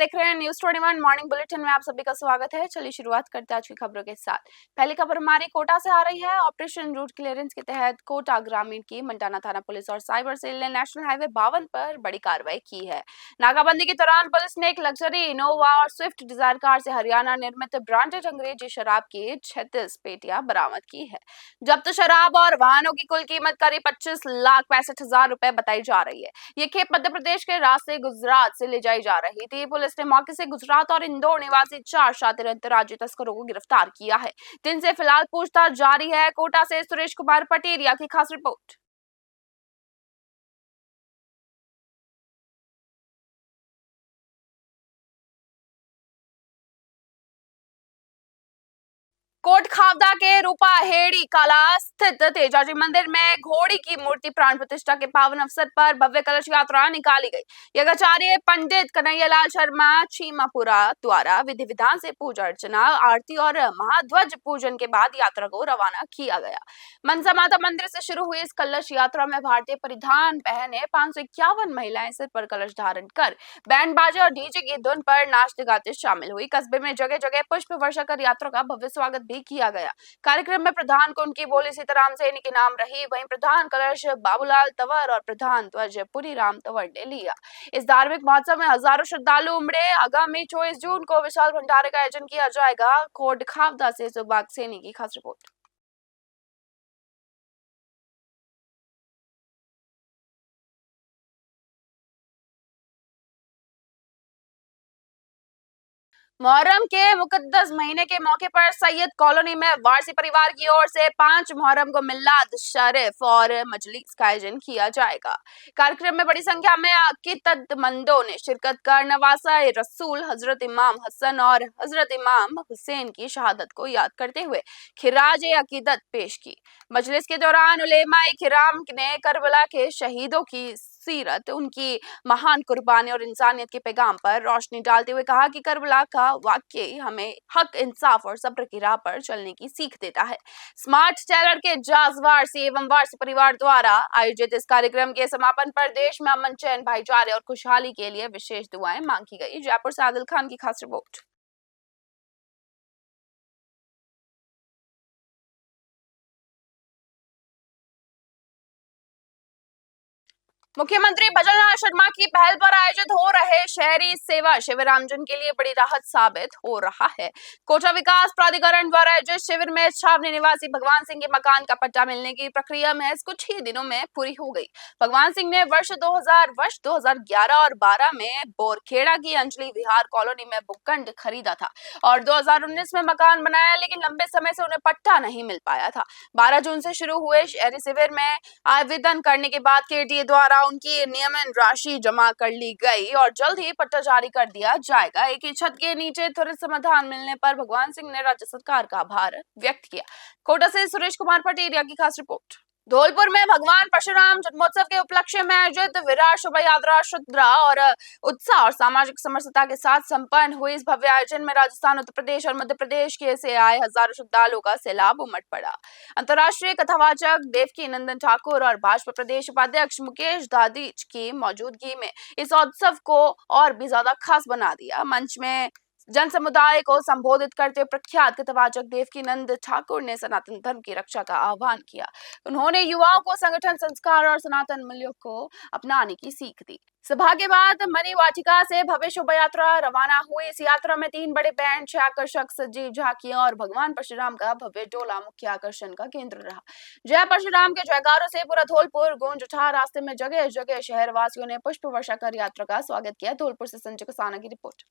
देख रहे हैं न्यूज़ 21 मॉर्निंग बुलेटिन में आप सभी का स्वागत है। चलिए शुरुआत करते हैं आज की खबरों के साथ। पहली खबर हमारी कोटा से आ रही है। ऑपरेशन रूट क्लियरेंस के तहत कोटा ग्रामीण की मंडाना थाना पुलिस और साइबर सेल ने नेशनल हाईवे 52 पर बड़ी कार्रवाई की है। नाकाबंदी के दौरान पुलिस ने एक लग्जरी इनोवा और स्विफ्ट डिजायर कार से हरियाणा निर्मित ब्रांडेड अंग्रेजी शराब की 36 पेटियां बरामद की है। जब्त शराब और वाहनों की कुल कीमत करीब 25,65,000 रुपए बताई जा रही है। ये खेप मध्य प्रदेश के रास्ते गुजरात से ले जाई जा रही थी। पुलिस ने मौके से गुजरात और इंदौर निवासी 4 शातिर अंतर्राज्यीय तस्करों को गिरफ्तार किया है, जिनसे फिलहाल पूछताछ जारी है। कोटा से सुरेश कुमार पटेरिया की खास रिपोर्ट। कोट खावदा के रूपाहेड़ी कला स्थित तेजाजी मंदिर में घोड़ी की मूर्ति प्राण प्रतिष्ठा के पावन अवसर पर भव्य कलश यात्रा निकाली गई। यज्ञाचार्य पंडित कन्हैयालाल शर्मा चीमापुरा द्वारा विधि विधान से पूजा अर्चना, आरती और महाध्वज पूजन के बाद यात्रा को रवाना किया गया। मनसा माता मंदिर से शुरू हुई इस कलश यात्रा में भारतीय परिधान पहने 551 महिलाएं सिर पर कलश धारण कर बैंड बाजा और डीजे की धुन पर नाचते गाते शामिल हुई। कस्बे में जगह जगह पुष्प वर्षा कर यात्रा का भव्य स्वागत भी किया गया। कार्यक्रम में प्रधान को उनकी बोली सीताराम सैनी के नाम रही। वहीं प्रधान कलश बाबूलाल तंवर और प्रधान ध्वज पुरी राम तंवर ने लिया। इस धार्मिक महोत्सव में हजारों श्रद्धालु उमड़े। आगामी 24 जून को विशाल भंडारे का आयोजन किया जाएगा। कोट खावदा से सुबाग सैनी की खास रिपोर्ट। मुहर्रम के मुकद्दस महीने के मौके पर सैयद कॉलोनी में वारसी परिवार की ओर से 5 मुहर्रम को मिलाद शरीफ और मजलिस का आयोजन किया जाएगा। कार्यक्रम में बड़ी संख्या में अकीदतमंदों ने शिरकत कर नवासा रसूल हजरत इमाम हसन और हजरत इमाम हुसैन की शहादत को याद करते हुए खिराज अकीदत पेश की। मजलिस के दौरान उलेमाए किराम ने करबला के शहीदों की सीरत, उनकी महान कुर्बानी और इंसानियत के पैगाम पर रोशनी डालते हुए कहा कि करबला का वाकई हमें हक, इंसाफ और सब्र की राह पर चलने की सीख देता है। स्मार्ट टेलर के जाज वारसी एवं वारसी परिवार द्वारा आयोजित इस कार्यक्रम के समापन पर देश में अमन, चैन, भाईचारे और खुशहाली के लिए विशेष दुआएं मांगी गई। जयपुर से आदिल खान की खास रिपोर्ट। मुख्यमंत्री भजनलाल शर्मा की पहल पर आयोजित हो रहे शहरी सेवा शिविर आमजन के लिए बड़ी राहत साबित हो रहा है। कोटा विकास प्राधिकरण द्वारा आयोजित शिविर में छावनी निवासी भगवान सिंह के मकान का पट्टा मिलने की प्रक्रिया महज कुछ ही दिनों में पूरी हो गई। भगवान सिंह ने वर्ष 2011 और 12 में बोरखेड़ा की अंजलि विहार कॉलोनी में भूखंड खरीदा था और 2019 में मकान बनाया, लेकिन लंबे समय से उन्हें पट्टा नहीं मिल पाया था। 12 जून से शुरू हुए शहरी शिविर में आवेदन करने के बाद केटीए द्वारा उनकी नियमन राशि जमा कर ली गई और जल्द ही पट्टा जारी कर दिया जाएगा। एक ही छत के नीचे त्वरित समाधान मिलने पर भगवान सिंह ने राज्य सरकार का आभार व्यक्त किया। कोटा से सुरेश कुमार पटेरिया की खास रिपोर्ट। धौलपुर में भगवान परशुराम जन्मोत्सव के उपलक्ष्य में आयोजित विराट शोभा यात्रा श्रद्धा और उत्साह और सामाजिक समरसता के साथ संपन्न हुई। इस भव्य आयोजन में राजस्थान, उत्तर प्रदेश और मध्य प्रदेश के से आए हजारों श्रद्धालुओं का सैलाब उमड़ पड़ा। अंतर्राष्ट्रीय कथावाचक देवकी नंदन ठाकुर और भाजपा प्रदेश उपाध्यक्ष मुकेश दादीच की मौजूदगी में इस उत्सव को और भी ज्यादा खास बना दिया। मंच में जन समुदाय को संबोधित करते प्रख्यात कथावाचक देवकीनंद ठाकुर ने सनातन धर्म की रक्षा का आह्वान किया। उन्होंने युवाओं को संगठन, संस्कार और सनातन मूल्यों को अपनाने की सीख दी। सभा के बाद मणि वाटिका से भव्य शोभा यात्रा रवाना हुई। इस यात्रा में 3 बड़े बैंड, 6 आकर्षक सजीव झांकियां और भगवान परशुराम का भव्य डोला मुख्य आकर्षण का केंद्र रहा। जय परशुराम के जयकारों से पूरा धौलपुर गूंज उठा। रास्ते में जगह जगह शहर वासियों ने पुष्प वर्षा कर यात्रा का स्वागत किया। धौलपुर से संजय कसाना की रिपोर्ट।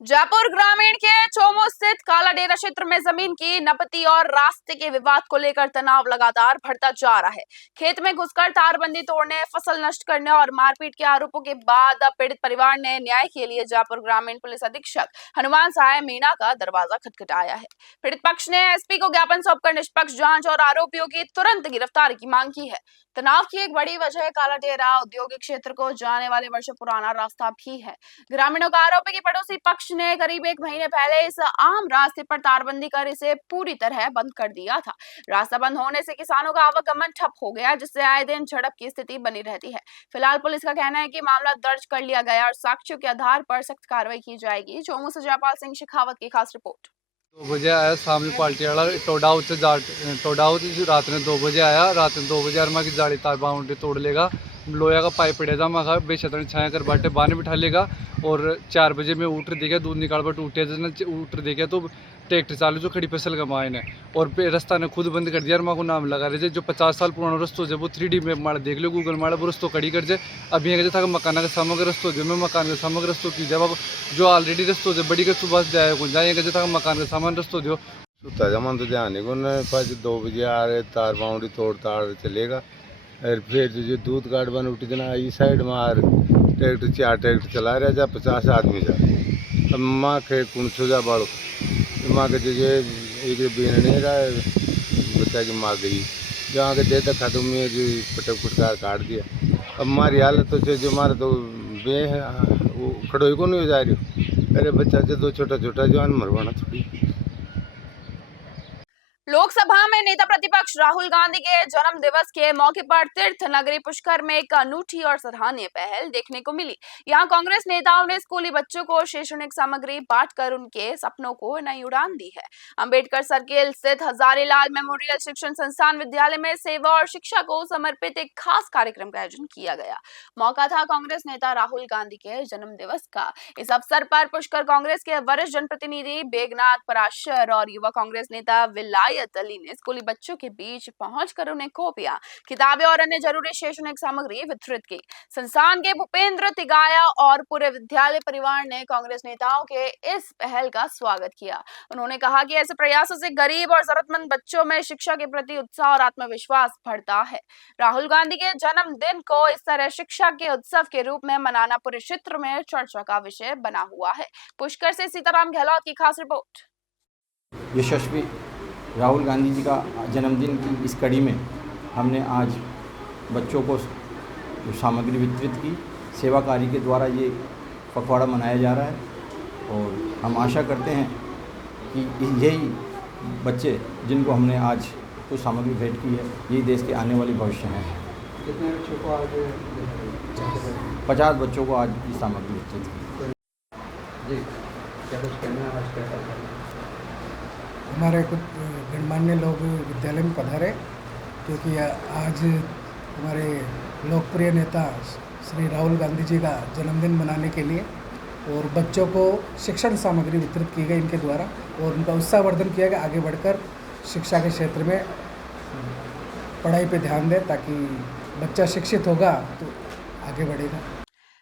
जयपुर ग्रामीण के चोमू स्थित काला डेरा क्षेत्र में जमीन की नपती और रास्ते के विवाद को लेकर तनाव लगातार बढ़ता जा रहा है। खेत में घुसकर तारबंदी तोड़ने, फसल नष्ट करने और मारपीट के आरोपों के बाद अब पीड़ित परिवार ने न्याय के लिए जयपुर ग्रामीण पुलिस अधीक्षक हनुमान सहाय मीणा का दरवाजा खटखटाया है। पीड़ित पक्ष ने एसपी को ज्ञापन सौंपकर निष्पक्ष जांच और आरोपियों की तुरंत गिरफ्तारी की मांग की है। तनाव की एक बड़ी वजह काला डेरा औद्योगिक क्षेत्र को जाने वाले वर्षों पुराना रास्ता भी है। ग्रामीणों का आरोप है कि पड़ोसी पक्ष ने करीब 1 महीने पहले इस आम रास्ते पर तारबंदी कर इसे पूरी तरह बंद कर दिया था। रास्ता बंद होने से किसानों का आवागमन ठप हो गया, जिससे आए दिन झड़प की स्थिति बनी रहती है। फिलहाल पुलिस का कहना है कि मामला दर्ज कर लिया गया और साक्ष्यों के आधार पर सख्त कार्रवाई की जाएगी। चोमू से जयपाल सिंह शेखावत की खास रिपोर्ट। 2 बजे आया सामने पार्टी वाला टोडाउत से टोडाउत रात में 2 बजे आया। रात में 2 बजे अरमा की जाली तार बाउंड्री तोड़ लेगा, लोया का पाइप पड़ेगा मखा बेशतन छाया कर बाटे बाने बिठा लेगा। और 4 बजे में ऊटर देखे दूध निकाल बट उठे ऊटर देखे तो ट्रैक्टर चालू जो खड़ी फसल का मायने और रास्ता ने खुद बंद कर दिया। अरमा को नाम लगा रहे जो 50 साल पुराना रस्तो है वो 3D में मार देख लो गूगल मार वो रस्तो खड़ी कर जाए। अभी ये था मकान का समग्र रस्तो जो मैं मकान का समग्र रस्तो की जब जो ऑलरेडी रस्तो है बड़ी का सुबह जाए जाएगा था मकान का सामान रस्तो दो ताजा मन तो ध्यान नहीं पास 2 बजे आ रहे तार बाउंड्री तोड़ ताड़ चलेगा। और फिर जो दूध गाड़ बन उठी जना इस साइड मार ट्रैक्टर 4 ट्रैक्टर चला रहा जा 50 आदमी जा। अब माँ के कुछ जा बाड़ो माँ के जो एक बेन नहीं रहा बच्चा की माँ गई जहाँ के दे तक खत्म में जो पटक फुटकार काट दिया। अब हमारी हालत तो जो हमारा तो बे है वो खड़ोई को नहीं जा रही। अरे बच्चा जो 2 छोटा छोटा जो मरवाना थोड़ी। लोकसभा में नेता प्रतिपक्ष राहुल गांधी के जन्म दिवस के मौके पर तीर्थ नगरी पुष्कर में एक अनूठी और सराहनीय पहल देखने को मिली। यहां कांग्रेस नेताओं ने स्कूली बच्चों को शैक्षणिक सामग्री बांटकर उनके सपनों को नई उड़ान दी है। अंबेडकर सर्किल स्थित हजारीलाल मेमोरियल शिक्षण संस्थान विद्यालय में सेवा और शिक्षा को समर्पित एक खास कार्यक्रम का आयोजन किया गया। मौका था कांग्रेस नेता राहुल गांधी के जन्म दिवस का। इस अवसर पर पुष्कर कांग्रेस के वरिष्ठ जनप्रतिनिधि बेगनाथ पराशर और युवा कांग्रेस नेता विलायत अली ने स्कूली बच्चों के बीच पहुंचकर उन्हें कॉपियां, किताबें और अन्य जरूरी शैक्षणिक सामग्री वितरित की। संस्थान के भूपेंद्र तिगाया और पूरे विद्यालय परिवार ने कांग्रेस नेताओं के इस पहल का स्वागत किया। उन्होंने कहा कि ऐसे प्रयासों से गरीब और जरूरतमंद बच्चों में शिक्षा के प्रति उत्साह और आत्मविश्वास बढ़ता है। राहुल गांधी के जन्मदिन को इस तरह शिक्षा के उत्सव के रूप में मनाना पूरे क्षेत्र में चर्चा का विषय बना हुआ है। पुष्कर से सीताराम गहलोत की खास रिपोर्ट। यशस्वी राहुल गांधी जी का जन्मदिन की इस कड़ी में हमने आज बच्चों को जो सामग्री वितरित की, सेवा कार्य के द्वारा ये पखवाड़ा मनाया जा रहा है। और हम आशा करते हैं कि यही बच्चे जिनको हमने आज कुछ सामग्री भेंट की है यही देश के आने वाले भविष्य हैं। कितने बच्चों को आज 50 बच्चों को आज ये सामग्री वितरित की। जी क्या कुछ कहना है आज क्या हमारे कुछ गणमान्य लोग विद्यालय में पधारे क्योंकि आज हमारे लोकप्रिय नेता श्री राहुल गांधी जी का जन्मदिन मनाने के लिए और बच्चों को शिक्षण सामग्री वितरित की गई इनके द्वारा और उनका उत्साहवर्धन किया गया आगे बढ़कर शिक्षा के क्षेत्र में पढ़ाई पे ध्यान दें ताकि बच्चा शिक्षित होगा तो आगे बढ़ेगा।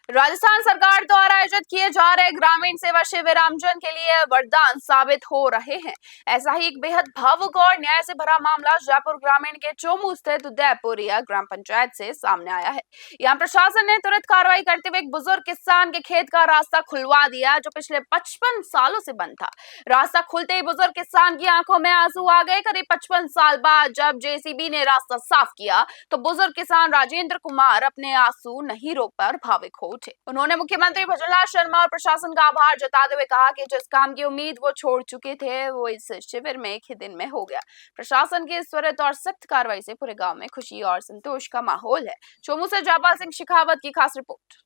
राजस्थान सरकार द्वारा आयोजित किए जा रहे ग्रामीण सेवा शिविर आमजन के लिए वरदान साबित हो रहे हैं। ऐसा ही एक बेहद भावुक और न्याय से भरा मामला जयपुर ग्रामीण के चोमू स्थित उदयपुरिया ग्राम पंचायत से सामने आया है। यहाँ प्रशासन ने तुरंत कार्रवाई करते हुए एक बुजुर्ग किसान के खेत का रास्ता खुलवा दिया जो पिछले 55 सालों से बंद था। रास्ता खुलते ही बुजुर्ग किसान की आंखों में आंसू आ गए। करीब 55 साल बाद जब जेसीबी ने रास्ता साफ किया तो बुजुर्ग किसान राजेंद्र कुमार अपने आंसू नहीं रोक कर भावुक हो उठे। उन्होंने मुख्यमंत्री भजनलाल शर्मा और प्रशासन का आभार जताते हुए कहा कि जिस काम की उम्मीद वो छोड़ चुके थे वो इस शिविर में एक ही दिन में हो गया। प्रशासन की इस त्वरित और सख्त कार्रवाई से पूरे गांव में खुशी और संतोष का माहौल है। चोमू से जयपाल सिंह शेखावत की खास रिपोर्ट।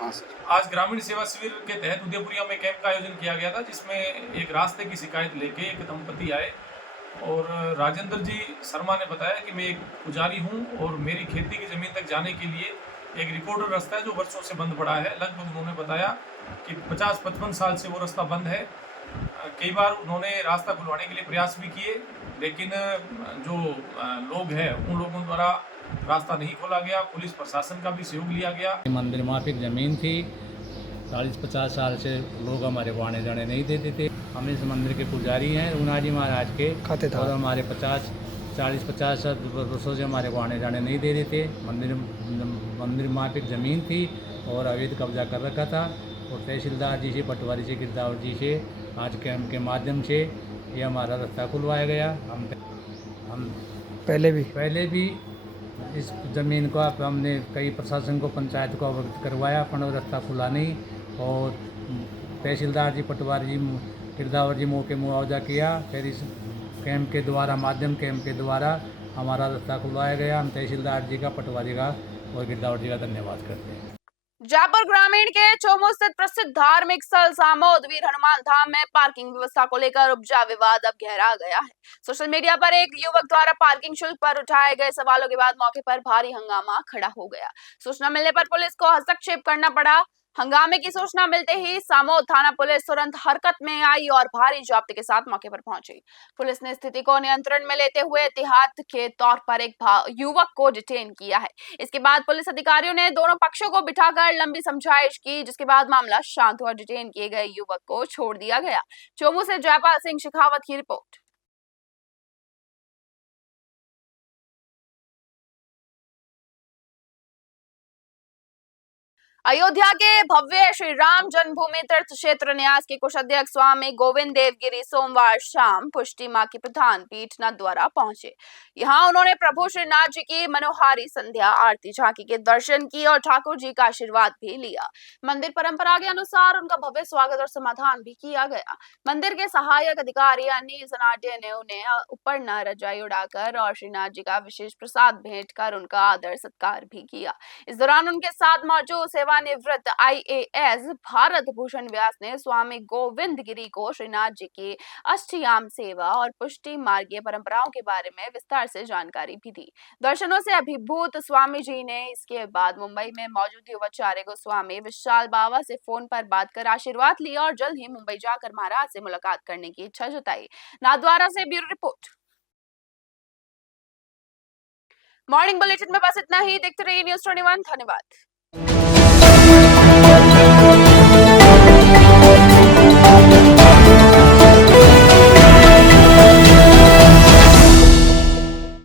हाँ सर, आज ग्रामीण सेवा शिविर के तहत उदयपुरिया में कैंप का आयोजन किया गया था जिसमें एक रास्ते की शिकायत लेके एक दंपति आए और राजेंद्र जी शर्मा ने बताया कि मैं एक पुजारी हूं और मेरी खेती की ज़मीन तक जाने के लिए एक रिकॉर्डर रास्ता है जो वर्षों से बंद पड़ा है। लगभग उन्होंने बताया कि 50-55 साल से वो रास्ता बंद है। कई बार उन्होंने रास्ता खुलवाने के लिए प्रयास भी किए लेकिन जो लोग हैं उन लोगों द्वारा रास्ता नहीं खोला गया। पुलिस प्रशासन का भी सहयोग लिया गया। मंदिर माफिक ज़मीन थी, 40-50 साल से लोग हमारे को आने जाने नहीं देते थे। हम इस मंदिर के पुजारी हैं उना जी महाराज के और हमारे 40-50 वर्षों से हमारे को आने जाने नहीं दे रहे थे। मंदिर माफिक ज़मीन थी और अवैध कब्जा कर रखा था और तहसीलदार जी से, पटवारी से, गिरदावर जी से आज कैंप के माध्यम से ये हमारा रास्ता खुलवाया गया। हम पहले भी इस ज़मीन को अब हमने कई प्रशासन को, पंचायत को अवगत करवाया, पर वो रास्ता खुला नहीं। और तहसीलदार जी, पटवारी जी, गिरदावर जी मौके मुआवजा किया। फिर इस कैंप के द्वारा, माध्यम कैंप के द्वारा हमारा रास्ता खुलवाया गया। हम तहसीलदार जी का, पटवारी का और गिरदावर जी का धन्यवाद करते हैं। जयपुर ग्रामीण के चोमू स्थित प्रसिद्ध धार्मिक स्थल सामोद वीर हनुमान धाम में पार्किंग व्यवस्था को लेकर उपजा विवाद अब गहरा गया है। सोशल मीडिया पर एक युवक द्वारा पार्किंग शुल्क पर उठाए गए सवालों के बाद मौके पर भारी हंगामा खड़ा हो गया। सूचना मिलने पर पुलिस को हस्तक्षेप करना पड़ा। हंगामे की सूचना मिलते ही सामोद थाना पुलिस तुरंत हरकत में आई और भारी जाब्ते के साथ मौके पर पहुंची। पुलिस ने स्थिति को नियंत्रण में लेते हुए एहतियात के तौर पर एक युवक को डिटेन किया है। इसके बाद पुलिस अधिकारियों ने दोनों पक्षों को बिठाकर लंबी समझाइश की, जिसके बाद मामला शांत हुआ। डिटेन किए गए युवक को छोड़ दिया गया। चोमू से जयपाल सिंह शेखावत की रिपोर्ट। अयोध्या के भव्य श्री राम जन्मभूमि तीर्थ क्षेत्र न्यास के कोषाध्यक्ष स्वामी गोविंद देवगिरी सोमवार शाम पुष्टि मां की प्रधान पीठ द्वारा पहुंचे। यहां उन्होंने प्रभु श्रीनाथ जी की मनोहारी संध्या आरती झांकी के दर्शन किए और ठाकुर जी का आशीर्वाद भी लिया। मंदिर परंपरा के अनुसार उनका भव्य स्वागत और समाधान भी किया गया। मंदिर के सहायक अधिकारी अनिल सनाटे ने उन्हें ऊपर न रजाई उड़ाकर और श्रीनाथ जी का विशेष प्रसाद भेंट कर उनका आदर सत्कार भी किया। इस दौरान उनके साथ मौजूद सेवानिवृत्त IAS भारत भूषण व्यास ने स्वामी गोविंद गिरी को श्रीनाथ जी की अष्टयाम सेवा और पुष्टि मार्गीय परंपराओं के बारे में विस्तार से जानकारी भी दी। दर्शनों से अभिभूत स्वामी जी ने इसके बाद मुंबई में मौजूद युवाचार्य गोस्वामी विशाल बाबा से फोन पर बात कर आशीर्वाद लिया और जल्द ही मुंबई जाकर महाराज से मुलाकात करने की इच्छा जताई। नाथद्वारा से ब्यूरो रिपोर्ट। मॉर्निंग बुलेटिन में बस इतना ही। देखते रहिए न्यूज़ 21। धन्यवाद।